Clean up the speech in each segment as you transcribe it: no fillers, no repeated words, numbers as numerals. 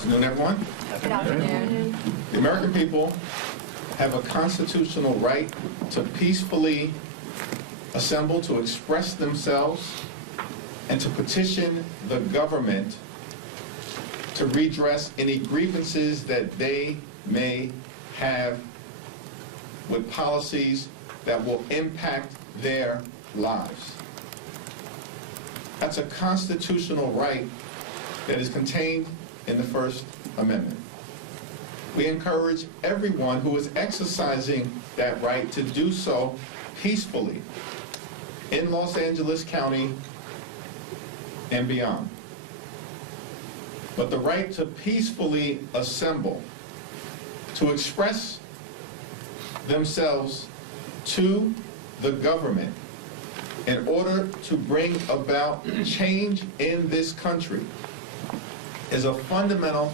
afternoon, everyone. Good afternoon. The American people have a constitutional right to peacefully assemble, to express themselves, and to petition the government to redress any grievances that they may have with policies that will impact their lives. That's a constitutional right that is contained in the First Amendment. We encourage everyone who is exercising that right to do so peacefully in Los Angeles County and beyond. But the right to peacefully assemble, to express themselves to the government in order to bring about change in this country is a fundamental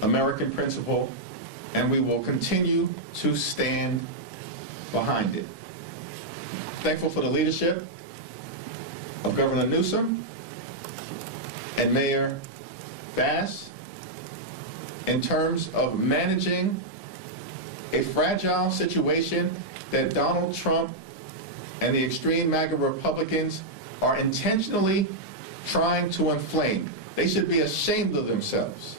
American principle, and we will continue to stand behind it. Thankful for the leadership of Governor Newsom and Mayor Bass in terms of managing a fragile situation that Donald Trump and the extreme MAGA Republicans are intentionally trying to inflame. They should be ashamed of themselves.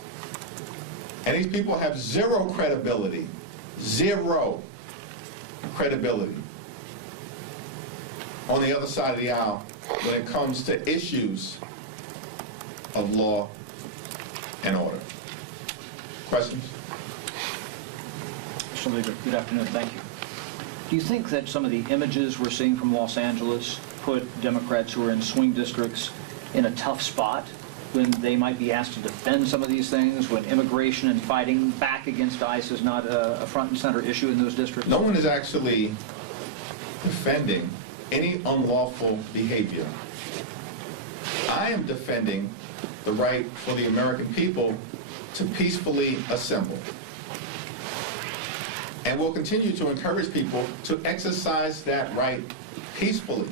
And these people have zero credibility on the other side of the aisle when it comes to issues of law and order. Questions? Mr. Leader, good afternoon. Thank you. Do you think that some of the images we're seeing from Los Angeles put Democrats who are in swing districts in a tough spot when they might be asked to defend some of these things, when immigration and fighting back against ICE is not a front and center issue in those districts? No one is actually defending any unlawful behavior. I am defending the right for the American people to peacefully assemble. And we'll continue to encourage people to exercise that right peacefully.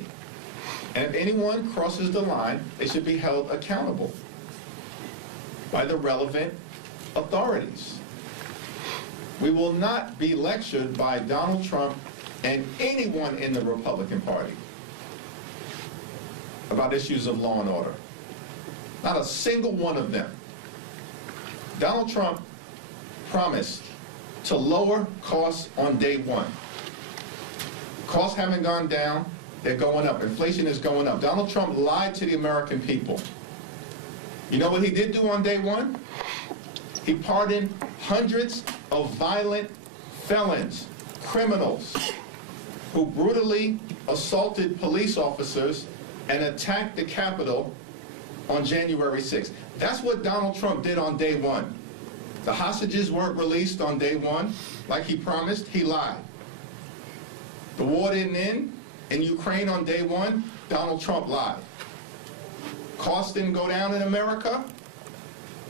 And if anyone crosses the line, they should be held accountable by the relevant authorities. We will not be lectured by Donald Trump and anyone in the Republican Party about issues of law and order. Not a single one of them. Donald Trump promised to lower costs on day one. Costs haven't gone down, they're going up. Inflation is going up. Donald Trump lied to the American people. You know what he did do on day one? He pardoned hundreds of violent felons, criminals, who brutally assaulted police officers and attacked the Capitol on January 6th. That's what Donald Trump did on day one. The hostages weren't released on day one like he promised. He lied. The war didn't end in Ukraine on day one. Donald Trump lied. Costs didn't go down in America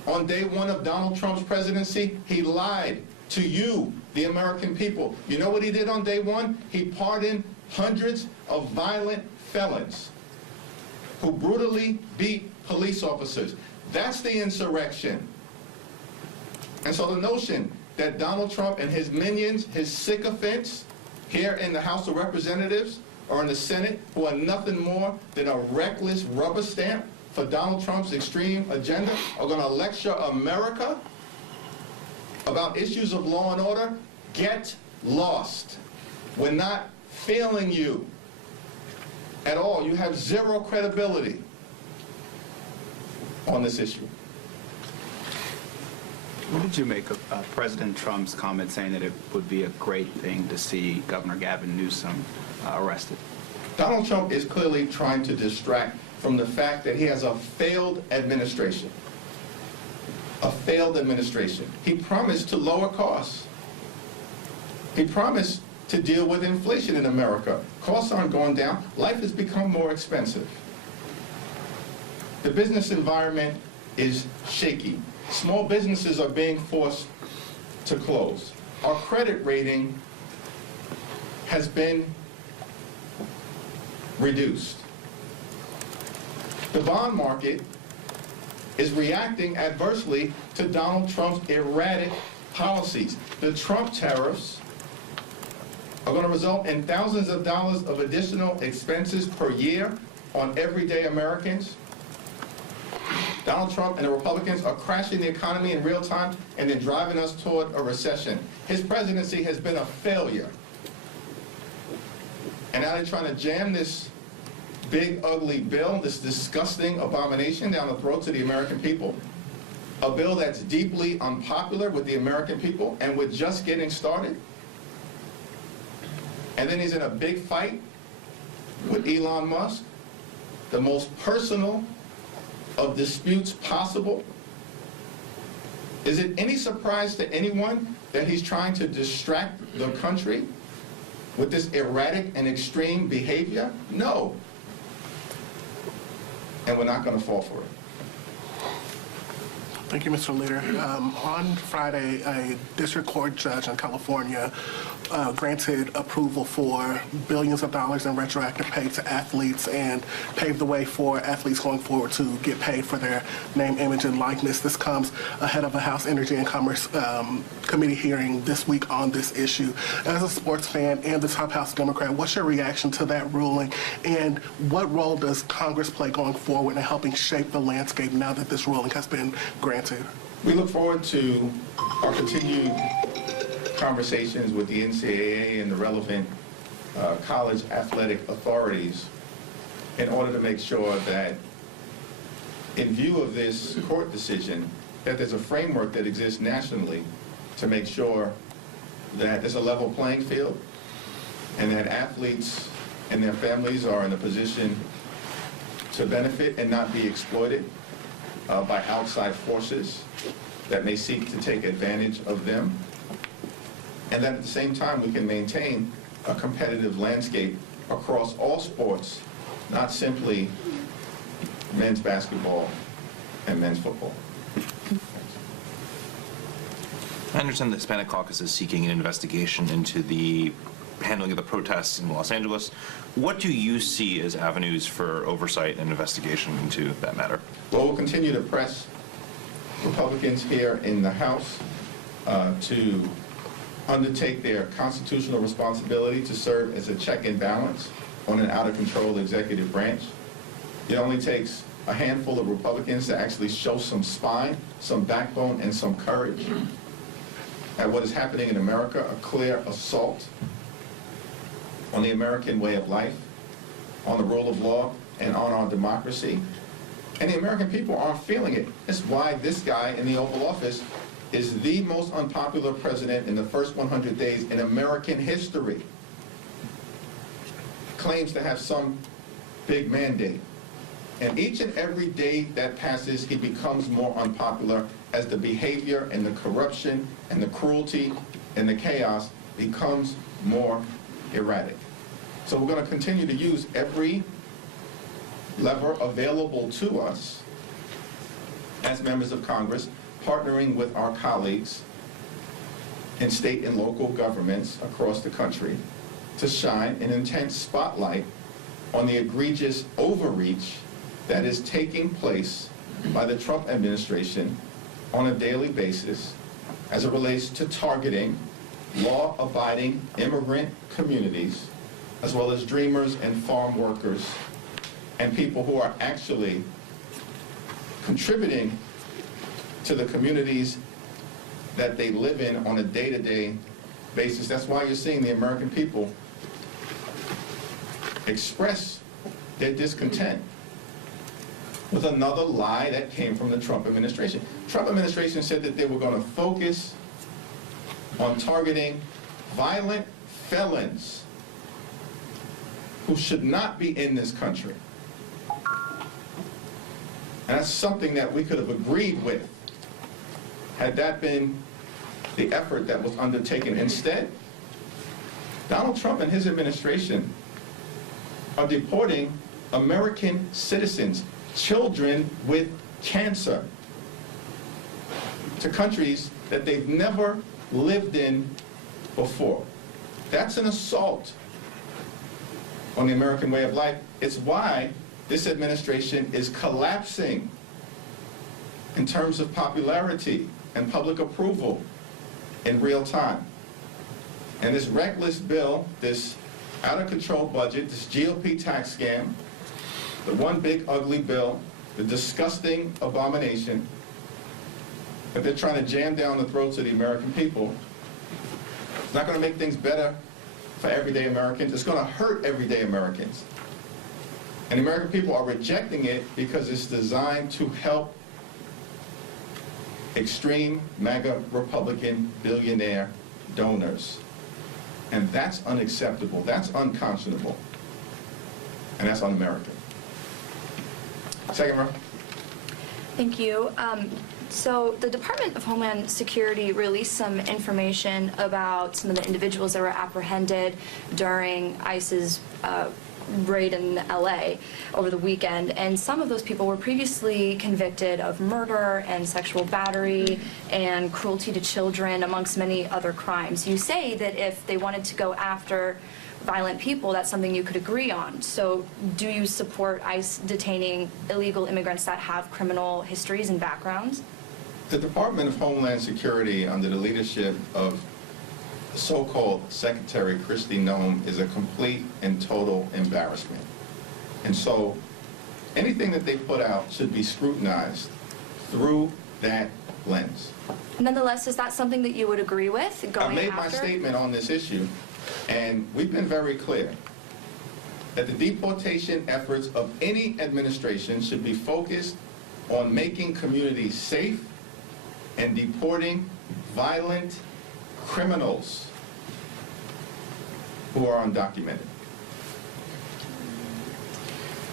on day one of Donald Trump's presidency. He lied to you, the American people. You know what he did on day one? He pardoned hundreds of violent felons who brutally beat police officers. That's the insurrection. And so the notion that Donald Trump and his minions, his sycophants, here in the House of Representatives or in the Senate, who are nothing more than a reckless rubber stamp for Donald Trump's extreme agenda, are going to lecture America about issues of law and order, get lost. We're not failing you at all. You have zero credibility on this issue. What did you make of President Trump's comment saying that it would be a great thing to see Governor Gavin Newsom arrested? Donald Trump is clearly trying to distract from the fact that he has a failed administration. A failed administration. He promised to lower costs. He promised to deal with inflation in America. Costs aren't going down. Life has become more expensive. The business environment is shaky. Small businesses are being forced to close. Our credit rating has been reduced. The bond market is reacting adversely to Donald Trump's erratic policies. The Trump tariffs are going to result in thousands of dollars of additional expenses per year on everyday Americans. Donald Trump and the Republicans are crashing the economy in real time and then driving us toward a recession. His presidency has been a failure. And now they're trying to jam this big, ugly bill, this disgusting abomination down the throats of the American people. A bill that's deeply unpopular with the American people, and we're just getting started. And then he's in a big fight with Elon Musk, the most personal of disputes possible. Is it any surprise to anyone that he's trying to distract the country with this erratic and extreme behavior? No. And we're not going to fall for it. Thank you, Mr. Leader. On Friday, a district court judge in California granted approval for billions of dollars in retroactive pay to athletes and paved the way for athletes going forward to get paid for their name, image, and likeness. This comes ahead of a House Energy and Commerce Committee hearing this week on this issue. As a sports fan and the top House Democrat, what's your reaction to that ruling, and what role does Congress play going forward in helping shape the landscape now that this ruling has been granted? We look forward to our continued conversations with the NCAA and the relevant college athletic authorities in order to make sure that, in view of this court decision, that there's a framework that exists nationally to make sure that there's a level playing field and that athletes and their families are in a position to benefit and not be exploited by outside forces that may seek to take advantage of them. And then at the same time, we can maintain a competitive landscape across all sports, not simply men's basketball and men's football. I understand the Hispanic Caucus is seeking an investigation into the handling of the protests in Los Angeles. What do you see as avenues for oversight and investigation into that matter? Well, we'll continue to press Republicans here in the House to undertake their constitutional responsibility to serve as a check and balance on an out-of-control executive branch. It only takes a handful of Republicans to actually show some spine, some backbone, and some courage at what is happening in America, a clear assault on the American way of life, on the rule of law, and on our democracy. And the American people aren't feeling it. That's why this guy in the Oval Office is the most unpopular president in the first 100 days in American history. Claims to have some big mandate. And each and every day that passes, he becomes more unpopular as the behavior and the corruption and the cruelty and the chaos becomes more erratic. So we're going to continue to use every lever available to us as members of Congress, partnering with our colleagues in state and local governments across the country to shine an intense spotlight on the egregious overreach that is taking place by the Trump administration on a daily basis as it relates to targeting law-abiding immigrant communities, as well as dreamers and farm workers and people who are actually contributing to the communities that they live in on a day-to-day basis. That's why you're seeing the American people express their discontent with another lie that came from the Trump administration. Trump administration said that they were going to focus on targeting violent felons who should not be in this country. And that's something that we could have agreed with had that been the effort that was undertaken. Instead, Donald Trump and his administration are deporting American citizens, children with cancer, to countries that they've never lived in before. That's an assault on the American way of life. It's why this administration is collapsing in terms of popularity and public approval in real time. And this reckless bill, this out-of-control budget, this GOP tax scam, the one big ugly bill, the disgusting abomination that they're trying to jam down the throats of the American people, it's not going to make things better for everyday Americans. It's going to hurt everyday Americans. And the American people are rejecting it because it's designed to help extreme MAGA Republican billionaire donors. And that's unacceptable, that's unconscionable, and that's un-American. Second row. Thank you. So the Department of Homeland Security released some information about some of the individuals that were apprehended during ICE's raid in LA over the weekend, and some of those people were previously convicted of murder and sexual battery and cruelty to children, amongst many other crimes. You say that if they wanted to go after violent people, that's something you could agree on. So do you support ICE detaining illegal immigrants that have criminal histories and backgrounds? The Department of Homeland Security, under the leadership of the so-called Secretary Kristi Noem, is a complete and total embarrassment. And so anything that they put out should be scrutinized through that lens. Nonetheless, is that something that you would agree with going I made after? my statement on this issue, and we've been very clear that the deportation efforts of any administration should be focused on making communities safe and deporting violent criminals who are undocumented.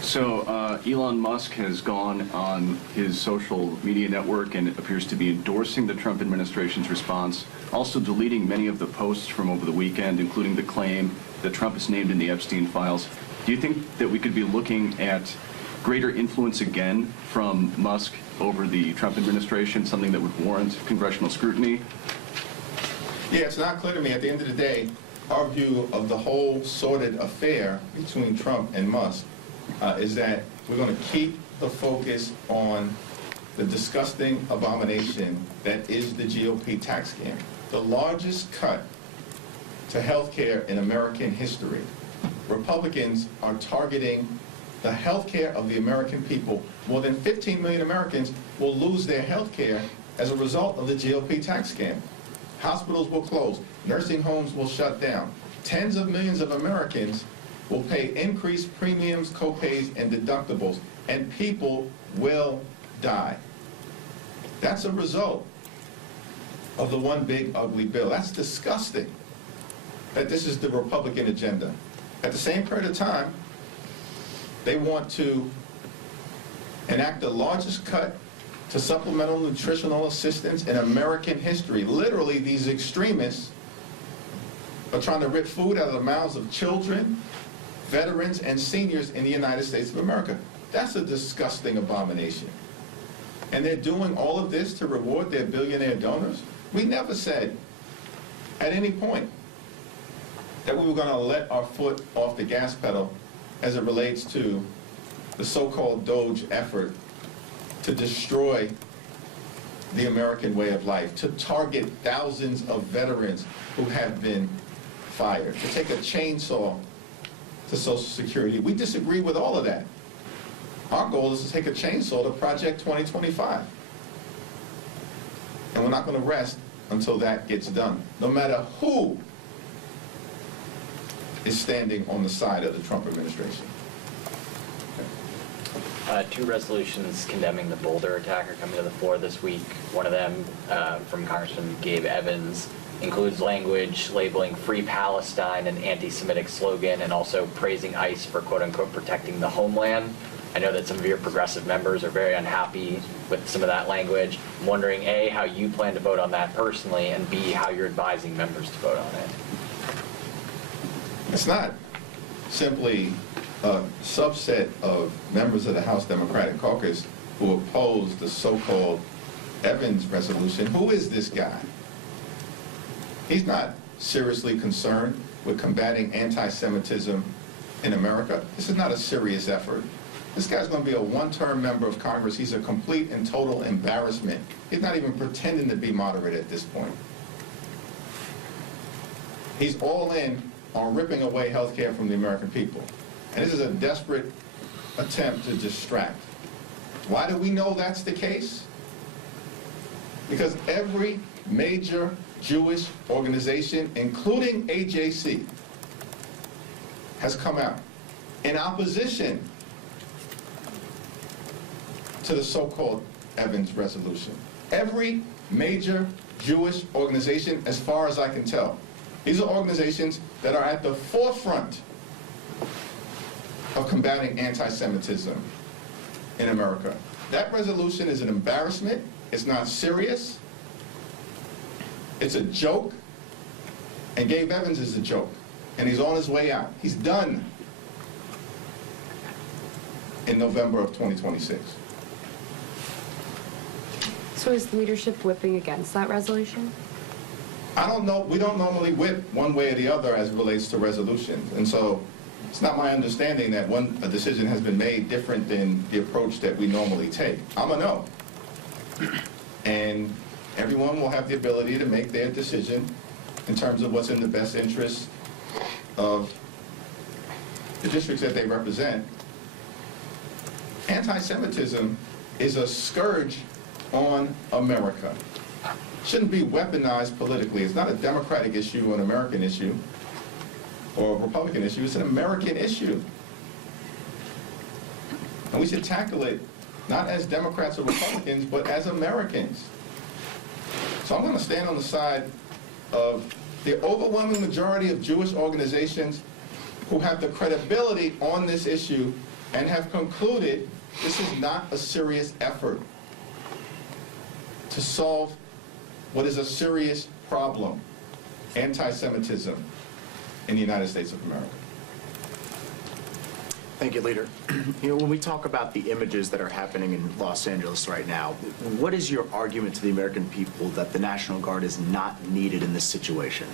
So Elon Musk has gone on his social media network and appears to be endorsing the Trump administration's response, also deleting many of the posts from over the weekend, including the claim that Trump is named in the Epstein files. Do you think that we could be looking at greater influence again from Musk over the Trump administration, something that would warrant congressional scrutiny? Yeah, it's not clear to me. At the end of the day, our view of the whole sordid affair between Trump and Musk is that we're going to keep the focus on the disgusting abomination that is the GOP tax scam. The largest cut to health care in American history. Republicans are targeting the health care of the American people. More than 15 million Americans will lose their health care as a result of the GOP tax scam. Hospitals will close. Nursing homes will shut down. Tens of millions of Americans will pay increased premiums, co-pays, and deductibles, and people will die. That's a result of the one big ugly bill. That's disgusting that this is the Republican agenda. At the same period of time, they want to enact the largest cut to supplemental nutritional assistance in American history. Literally, these extremists are trying to rip food out of the mouths of children, veterans, and seniors in the United States of America. That's a disgusting abomination. And they're doing all of this to reward their billionaire donors? We never said at any point that we were going to let our foot off the gas pedal as it relates to the so-called Doge effort to destroy the American way of life, to target thousands of veterans who have been fired, to take a chainsaw to Social Security. We disagree with all of that. Our goal is to take a chainsaw to Project 2025. And we're not going to rest until that gets done, no matter who is standing on the side of the Trump administration. Two resolutions condemning the Boulder attack are coming to the floor this week. One of them, from Congressman Gabe Evans, includes language labeling Free Palestine an anti-Semitic slogan and also praising ICE for quote-unquote protecting the homeland. I know that some of your progressive members are very unhappy with some of that language. I'm wondering, A, how you plan to vote on that personally, and B, how you're advising members to vote on it. It's not simply a subset of members of the House Democratic Caucus who oppose the so-called Evans resolution. Who is this guy? He's not seriously concerned with combating anti-Semitism in America. This is not a serious effort. This guy's going to be a one-term member of Congress. He's a complete and total embarrassment. He's not even pretending to be moderate at this point. He's all in on ripping away health care from the American people. And this is a desperate attempt to distract. Why do we know that's the case? Because every major Jewish organization, including AJC, has come out in opposition to the so-called Evans resolution. Every major Jewish organization, as far as I can tell. These are organizations that are at the forefront of combating anti-Semitism in America. That resolution is an embarrassment. It's not serious. It's a joke. And Gabe Evans is a joke. And he's on his way out. He's done in November of 2026. So is leadership whipping against that resolution? I don't know. We don't normally whip one way or the other as it relates to resolutions. And so it's not my understanding that a decision has been made different than the approach that we normally take. I'm a no. And everyone will have the ability to make their decision in terms of what's in the best interest of the districts that they represent. Anti-Semitism is a scourge on America. Shouldn't be weaponized politically. It's not a Democratic issue or an American issue or a Republican issue. It's an American issue. And we should tackle it not as Democrats or Republicans, but as Americans. So I'm going to stand on the side of the overwhelming majority of Jewish organizations who have the credibility on this issue and have concluded this is not a serious effort to solve what is a serious problem, anti-Semitism in the United States of America. Thank you, Leader. When we talk about the images that are happening in Los Angeles right now, what is your argument to the American people that the National Guard is not needed in this situation?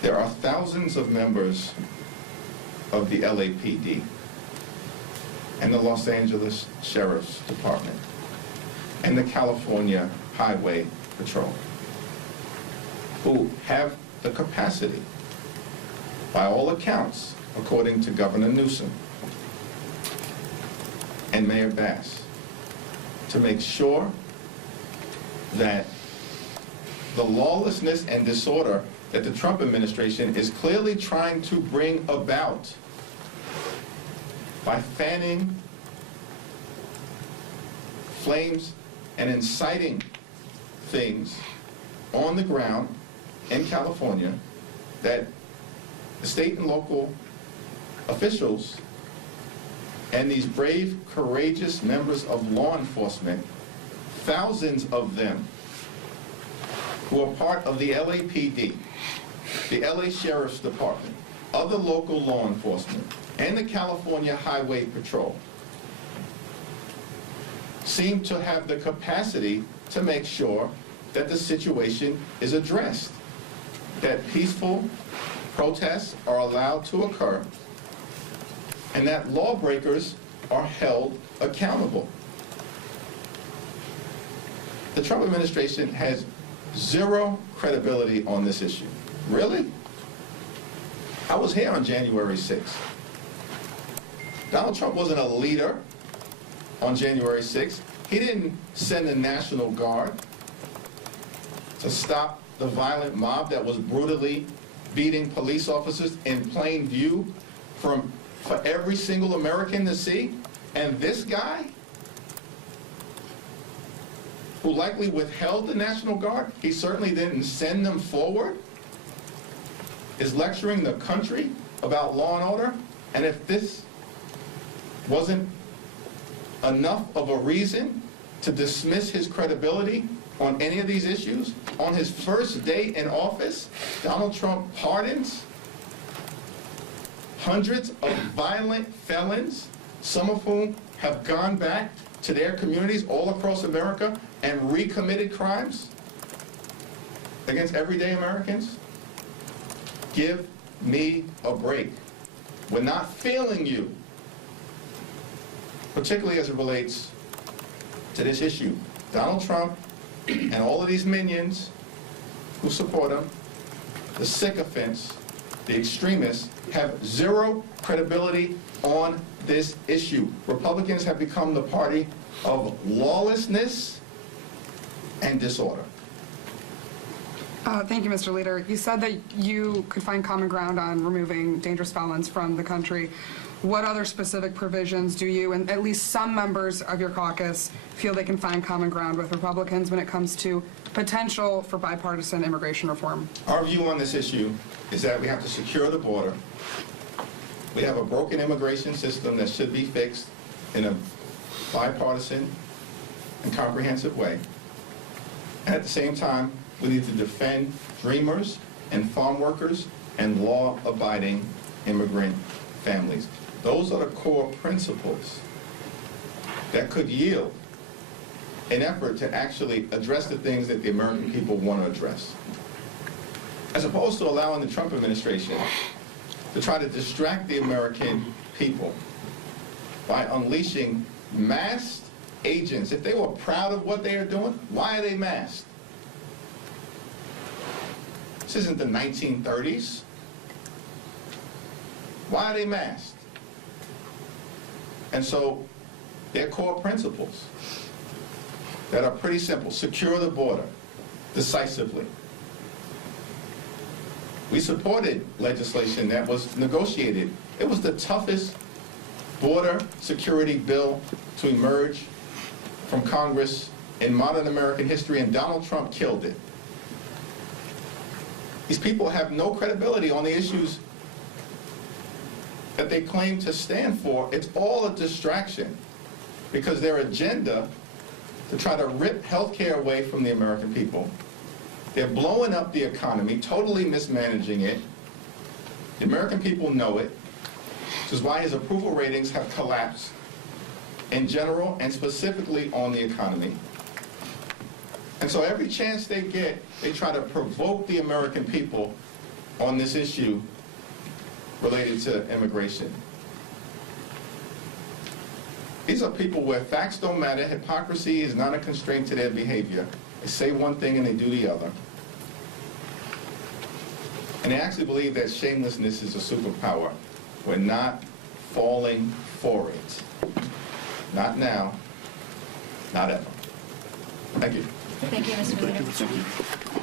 There are thousands of members of the LAPD and the Los Angeles Sheriff's Department and the California Highway Patrol who have the capacity, by all accounts, according to Governor Newsom and Mayor Bass, to make sure that the lawlessness and disorder that the Trump administration is clearly trying to bring about by fanning flames and inciting things on the ground in California, that the state and local officials and these brave, courageous members of law enforcement, thousands of them who are part of the LAPD, the LA Sheriff's Department, other local law enforcement, and the California Highway Patrol, seem to have the capacity to make sure that the situation is addressed, that peaceful protests are allowed to occur, and that lawbreakers are held accountable. The Trump administration has zero credibility on this issue. Really? I was here on January 6th. Donald Trump wasn't a leader on January 6th. He didn't send the National Guard to stop the violent mob that was brutally beating police officers in plain view for every single American to see. And this guy, who likely withheld the National Guard, he certainly didn't send them forward, is lecturing the country about law and order. And if this wasn't enough of a reason to dismiss his credibility on any of these issues, on his first day in office, Donald Trump pardons hundreds of violent felons, some of whom have gone back to their communities all across America and recommitted crimes against everyday Americans. Give me a break. We're not feeling you, particularly as it relates to this issue. Donald Trump and all of these minions who support him, the sycophants, the extremists, have zero credibility on this issue. Republicans have become the party of lawlessness and disorder. Thank you, Mr. Leader. You said that you could find common ground on removing dangerous felons from the country. What other specific provisions do you and at least some members of your caucus feel they can find common ground with Republicans when it comes to potential for bipartisan immigration reform? Our view on this issue is that we have to secure the border. We have a broken immigration system that should be fixed in a bipartisan and comprehensive way. And at the same time, we need to defend dreamers and farm workers and law-abiding immigrant families. Those are the core principles that could yield an effort to actually address the things that the American people want to address. As opposed to allowing the Trump administration to try to distract the American people by unleashing masked agents. If they were proud of what they are doing, why are they masked? This isn't the 1930s. Why are they masked? And so their core principles that are pretty simple: secure the border decisively. We supported legislation that was negotiated. It was the toughest border security bill to emerge from Congress in modern American history, and Donald Trump killed it. These people have no credibility on the issues that they claim to stand for. It's all a distraction because their agenda to try to rip health care away from the American people. They're blowing up the economy, totally mismanaging it. The American people know it. This is why his approval ratings have collapsed in general and specifically on the economy. And so every chance they get, they try to provoke the American people on this issue related to immigration. These are people where facts don't matter, hypocrisy is not a constraint to their behavior. They say one thing and they do the other. And they actually believe that shamelessness is a superpower. We're not falling for it. Not now, not ever. Thank you. Thank you, Mr. Leader. Thank you.